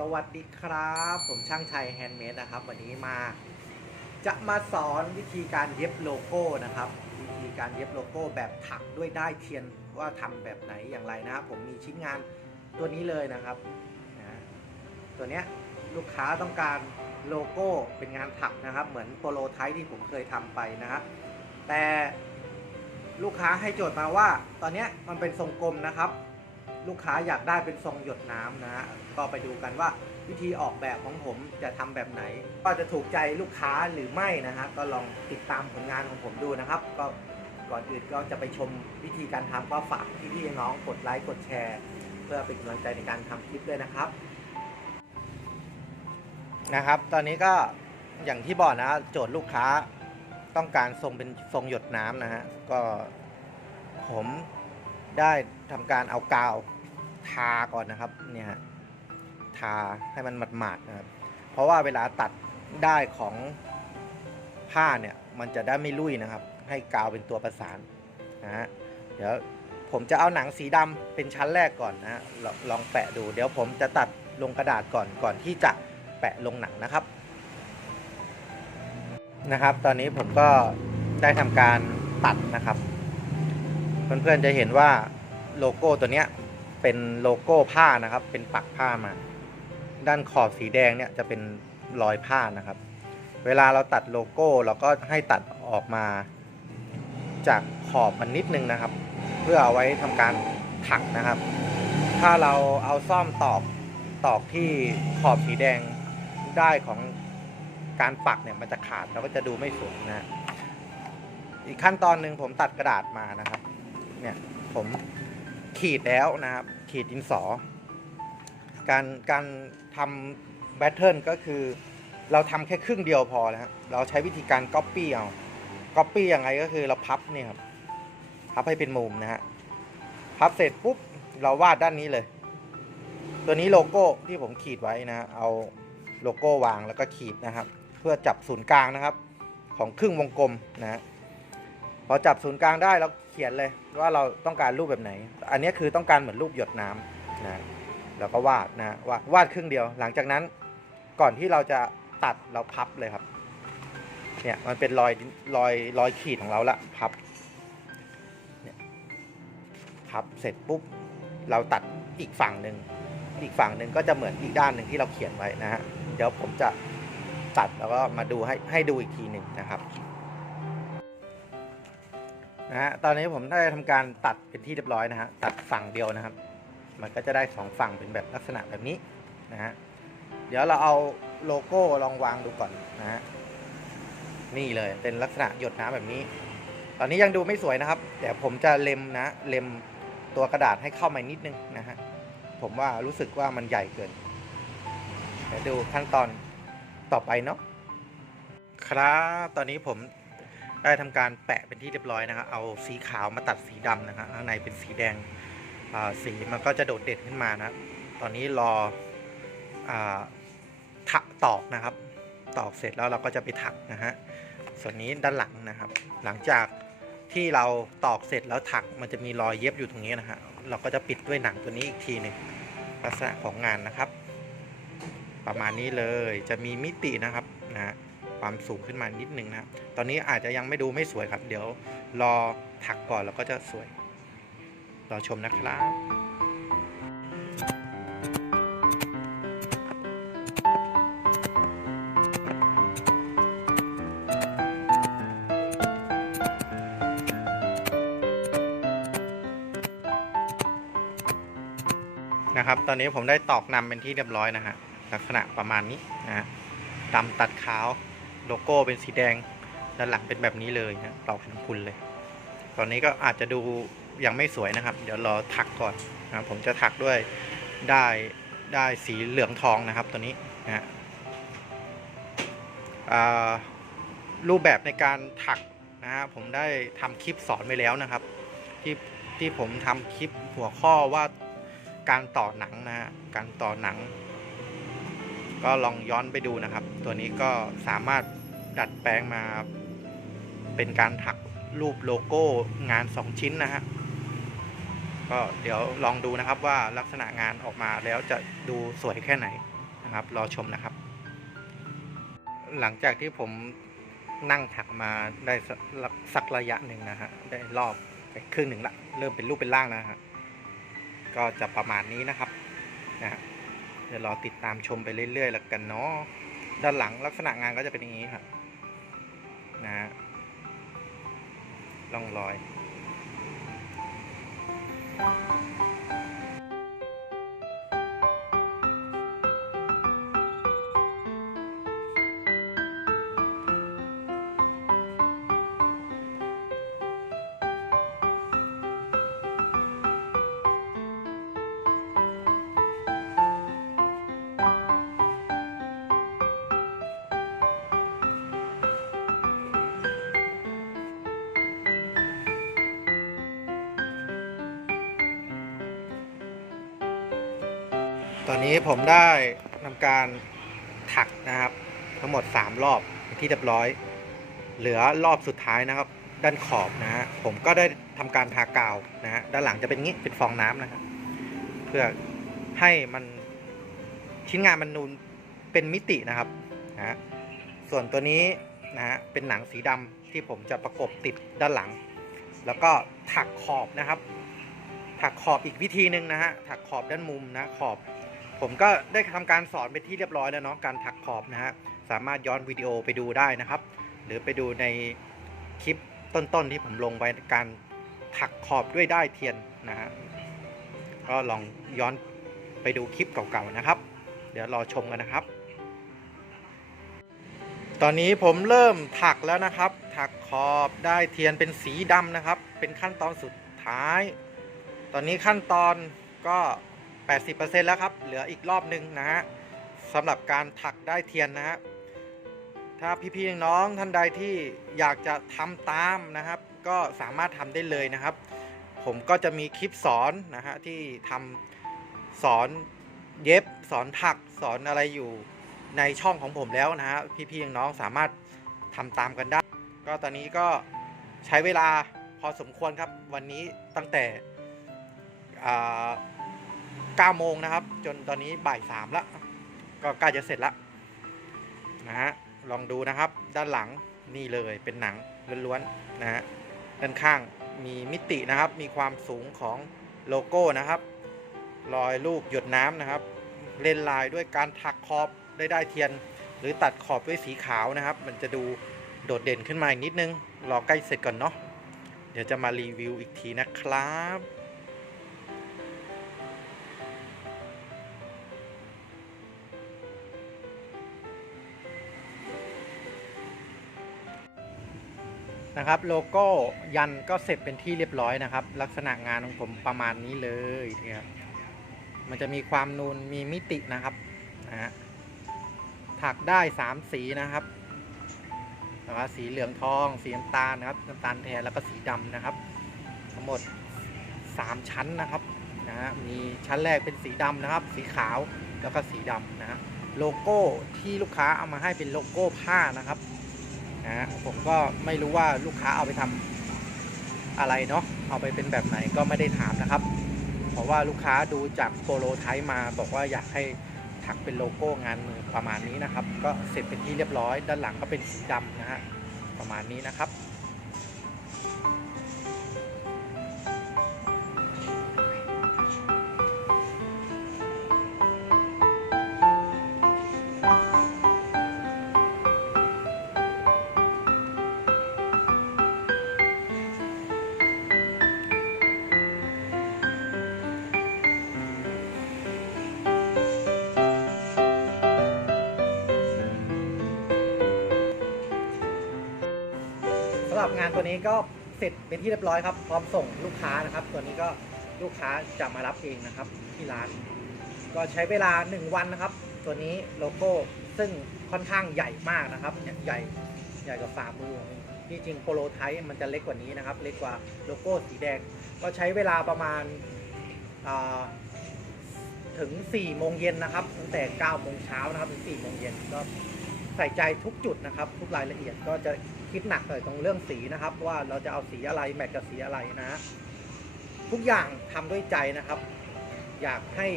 สวัสดีครับ ผมช่างชัยแฮนด์เมดนะครับ วันนี้มา จะมาสอนวิธีการเย็บโลโก้นะครับ วิธีการเย็บโลโก้แบบถักด้วยได้ายเทียนว่าทำแบบไหนอย่างไรนะครับผมมีชิ้นงานตัวนี้เลยนะครับนะตัวเนี้ยลูกค้าต้องการโลโก้เป็นงานถักนะครับ เหมือนโปโลไทป์ที่ผมเคยทำไปนะครับแต่ลูกค้าให้โจทย์มาว่า ตอนเนี้ยมันเป็นทรงกลมนะครับ ลูกค้าอยากได้เป็นทรงหยดน้ำนะฮะก็ไปดูกันว่าวิธีออกแบบของผมจะทำแบบไหน ก็จะถูกใจลูกค้าหรือไม่นะฮะก็ลองติดตามผลงานของผมดูนะครับ ก็ก่อนอื่นก็จะไปชมวิธีการทำก็ฝากพี่ๆน้องกดไลค์กดแชร์ เพื่อเป็นกำลังใจในการทำคลิปด้วยนะครับนะครับ ตอนนี้ก็อย่างที่บอกนะโจทย์ลูกค้าต้องการทรงเป็นทรงหยดน้ำนะฮะก็ผมได้ทำการเอากาว ทาก่อนนะครับเนี่ยฮะทาให้มันหมาดๆนะครับเพราะว่าเวลาตัดได้ของผ้าเนี่ยมันจะได้ไม่ลุ่ยนะครับ ให้กาวเป็นตัวประสานนะฮะเดี๋ยวผมจะเอาหนังสีดำเป็นชั้นแรกก่อนนะฮะลองลองแปะดู เดี๋ยวผมจะตัดลงกระดาษก่อนก่อนที่จะแปะลงหนังนะครับนะครับ ตอนนี้ผมก็ได้ทำการตัดนะครับ เพื่อนๆจะเห็นว่าโลโก้ตัวเนี้ย เป็นโลโก้ผ้านะครับ เป็นปักผ้ามา ด้านขอบสีแดงเนี่ยจะเป็นรอยผ้านะครับ เวลาเราตัดโลโก้เราก็ให้ตัดออกมา จากขอบมันนิดนึงนะครับ เพื่อเอาไว้ทำการถักนะครับ ถ้าเราเอาซ่อมตอกตอกที่ขอบสีแดงได้ของการปักเนี่ยมันจะขาดแล้วก็จะดูไม่สวยนะอีกขั้นตอนหนึ่งผมตัดกระดาษมานะครับ เนี่ยผม ขีดแล้วนะครับ ขีดดินสอ การการทำแบทเทิลก็คือ เราทำแค่ครึ่งเดียวพอแล้วฮะเราใช้วิธีการก๊อปปี้เอาก๊อปปี้ยังไงก็คือเราพับเนี่ยครับพับให้เป็นมุมนะฮะพับเสร็จปุ๊บเราวาดด้านนี้เลย ตัวนี้โลโก้ที่ผมขีดไว้นะ เอาโลโก้วางแล้วก็ขีดนะครับ เพื่อจับศูนย์กลางนะครับ ของครึ่งวงกลมนะฮะ พอจับศูนย์กลางได้เราเขียนเลยว่าเราต้องการรูปแบบไหน อันนี้คือต้องการเหมือนรูปหยดน้ำนะเราก็วาดนะวาดวาดครึ่งเดียว หลังจากนั้นก่อนที่เราจะตัดเราพับเลยครับเนี่ยมันเป็นรอยรอยรอยขีดของเราละพับเนี่ยพับเสร็จปุ๊บเราตัดอีกฝั่งหนึ่งอีกฝั่งหนึ่งก็จะเหมือนอีกด้านหนึ่งที่เราเขียนไว้นะฮะเดี๋ยวผมจะตัดแล้วก็มาดูให้ให้ดูอีกทีหนึ่งนะครับ นะฮะตอนนี้ผมได้ทำการตัดเป็นที่เรียบร้อยนะฮะตัดฝั่งเดียวนะครับ มันก็จะได้สองฝั่งเป็นแบบลักษณะแบบนี้นะฮะเดี๋ยวเราเอาโลโก้ลองวางดูก่อนนะฮะนี่เลยเป็นลักษณะหยดน้ำแบบนี้ ตอนนี้ยังดูไม่สวยนะครับเดี๋ยวผมจะเล็มนะเล็มตัวกระดาษให้เข้ามานิดนึงนะฮะผมว่ารู้สึกว่ามันใหญ่เกินเดี๋ยวดูขั้นตอนต่อไปเนาะครับตอนนี้ผม ได้ทำการแปะเป็นที่เรียบร้อยนะครับเอาสีขาวมาตัดสีดำนะครับข้างในเป็นสีแดงสีมันก็จะโดดเด่นขึ้นมานะตอนนี้รอถักตอกนะครับ ตอกเสร็จแล้วเราก็จะไปถักนะฮะส่วนนี้ด้านหลังนะครับ หลังจากที่เราตอกเสร็จแล้วถักมันจะมีรอยเย็บอยู่ตรงนี้นะฮะเราก็จะปิดด้วยหนังตัวนี้อีกทีหนึ่งลักษณะของงานนะครับ ประมาณนี้เลยจะมีมิตินะครับนะฮะ ความสูงขึ้นมานิดนึงนะครับ ตอนนี้อาจจะยังไม่ดูไม่สวยครับ เดี๋ยวรอถักก่อนแล้วก็จะสวย รอชมนะครับนะครับตอนนี้ผมได้ตอกนำเป็นที่เรียบร้อยนะฮะลักษณะประมาณนี้นะฮะดำตัดขาว โลโก้เป็นสีแดงด้านหลังเป็นแบบนี้เลยนะตอกเป็นคุณเลย ตอนนี้ก็อาจจะดูยังไม่สวยนะครับ เดี๋ยวรอถักก่อนนะครับผมจะถักด้วยได้ได้สีเหลืองทองนะครับตัวนี้นะฮะรูปแบบในการถักนะฮะผมได้ทำคลิปสอนไว้แล้วนะครับ ที่ที่ผมทำคลิปหัวข้อว่าการต่อหนังนะฮะการต่อหนัง ก็ลองย้อนไปดูนะครับ ตัวนี้ก็สามารถดัดแปลงมา เป็นการถักรูปโลโก้งาน 2 ชิ้นนะฮะก็เดี๋ยวลองดูนะครับว่าลักษณะงานออกมาแล้วจะดูสวยแค่ไหนนะครับ รอชมนะครับ หลังจากที่ผมนั่งถักมาได้สักระยะหนึ่งนะฮะได้รอบไปครึ่งหนึ่งละเริ่มเป็นรูปเป็นร่างแล้วนะฮะก็จะประมาณนี้นะครับนะฮะ เดี๋ยวรอติดตามชมไปเรื่อยๆแล้วกันเนาะด้านหลังลักษณะงานก็จะเป็นอย่างนี้ครับนะฮะร่องรอย ตอนนี้ผมได้ทำการถักนะครับ ทั้งหมด 3 รอบที่เรียบร้อย เหลือรอบสุดท้ายนะครับ ด้านขอบนะฮะผมก็ได้ทำการทากาวนะฮะด้านหลังจะเป็นงี้เป็นฟองน้ำนะครับ เพื่อให้มันชิ้นงานมันนูนเป็นมิตินะครับนะส่วนตัวนี้นะฮะเป็นหนังสีดำที่ผมจะประกบติดด้านหลัง แล้วก็ถักขอบนะครับ ถักขอบอีกวิธีหนึ่งนะฮะถักขอบด้านมุมนะขอบ ผมก็ได้ทำการสอนไปที่เรียบร้อยแล้วเนาะการถักขอบนะฮะสามารถย้อนวิดีโอไปดูได้นะครับ หรือไปดูในคลิปต้นๆที่ผมลงไปการถักขอบด้วยได้เทียนนะฮะก็ลองย้อนไปดูคลิปเก่าๆนะครับ เดี๋ยวรอชมกันนะครับ ตอนนี้ผมเริ่มถักแล้วนะครับ ถักขอบได้เทียนเป็นสีดำนะครับ เป็นขั้นตอนสุดท้าย ตอนนี้ขั้นตอนก็ 80%แล้วครับ เหลืออีกรอบหนึ่งนะฮะสำหรับการถักได้เทียนนะฮะถ้าพี่ๆน้องๆท่านใดที่อยากจะทำตามนะครับ ก็สามารถทำได้เลยนะครับ ผมก็จะมีคลิปสอนนะฮะที่ทำสอนเย็บสอนถักสอนอะไรอยู่ในช่องของผมแล้วนะฮะพี่ๆน้องๆสามารถทำตามกันได้ ก็ตอนนี้ก็ใช้เวลาพอสมควรครับวันนี้ตั้งแต่ 9โมงนะครับ จนตอนนี้บ่าย3แล้วก็ใกล้จะเสร็จแล้วนะฮะลองดูนะครับด้านหลังนี่เลยเป็นหนังล้วนๆนะฮะด้านข้างมีมิตินะครับ มีความสูงของโลโก้นะครับ รอยลูกหยดน้ำนะครับ เล่นลายด้วยการถักขอบได้ได้เทียน หรือตัดขอบด้วยสีขาวนะครับ มันจะดูโดดเด่นขึ้นมาอีกนิดนึง รอใกล้เสร็จก่อนเนาะเดี๋ยวจะมารีวิวอีกทีนะครับ นะครับโลโก้ยันก็เสร็จเป็นที่เรียบร้อยนะครับ ลักษณะงานของผมประมาณนี้เลยนะครับมันจะมีความนูนมีมิตินะครับนะฮะถักได้ 3 สีนะครับนะครับสีเหลืองทอง สีน้ำตาลนะครับน้ำตาลแทนแล้วก็สีดำนะครับ ทั้งหมด 3 ชั้นนะครับนะฮะมีชั้นแรกเป็นสีดำนะครับ สีขาวแล้วก็สีดำนะฮะโลโก้ที่ลูกค้าเอามาให้เป็นโลโก้ผ้านะครับ นะฮะผมก็ไม่รู้ว่าลูกค้าเอาไปทำอะไรเนาะเอาไปเป็นแบบไหนก็ไม่ได้ถามนะครับ เพราะว่าลูกค้าดูจากโปโลไทป์มาบอกว่าอยากให้ถักเป็นโลโก้งานมือประมาณนี้นะครับ ก็เสร็จเป็นที่เรียบร้อย ด้านหลังก็เป็นสีดำนะฮะประมาณนี้นะครับำหรับงานตัวนี้ก็เสร็จเป็นที่เรียบร้อยครับ พร้อมส่งลูกค้านะครับ ตัวนี้ก็ลูกค้าจะมารับเองนะครับ ที่ร้าน ก็ใช้เวลา 1 วันนะครับ ตัวนี้โลโก้ซึ่งค่อนข้างใหญ่มากนะครับ ใหญ่ใหญ่กว่าฝ่ามือที่จริงโปโลไทป์มันจะเล็กกว่านี้นะครับ เล็กกว่าโลโก้สีแดง ก็ใช้เวลาประมาณถึง 4 โมงเย็นนะครับ ตั้งแต่ 9 โมงเช้านะครับ ถึง 4 โมงเย็นก็ใส่ใจทุกจุดนะครับ ทุกรายละเอียดก็จะ คิดหนักหน่อยตรงเรื่องสีนะครับ ว่าเราจะเอาสีอะไรแมทกับสีอะไรนะ ทุกอย่างทำด้วยใจนะครับ อยากให้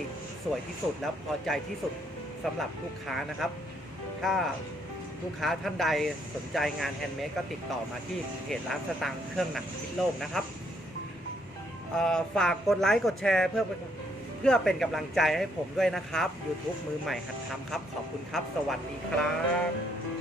สวยที่สุดแล้วพอใจที่สุดสำหรับลูกค้านะครับ ถ้าลูกค้าท่านใดสนใจงานแฮนด์เมดก็ติดต่อมาที่เพจร้านสตางค์เครื่องหนังพิษโลกนะครับฝากกดไลค์กดแชร์เพื่อเป็นเพื่อเป็นกำลังใจให้ผมด้วยนะครับ YouTube มือใหม่หัดทำครับ ขอบคุณครับ สวัสดีครับ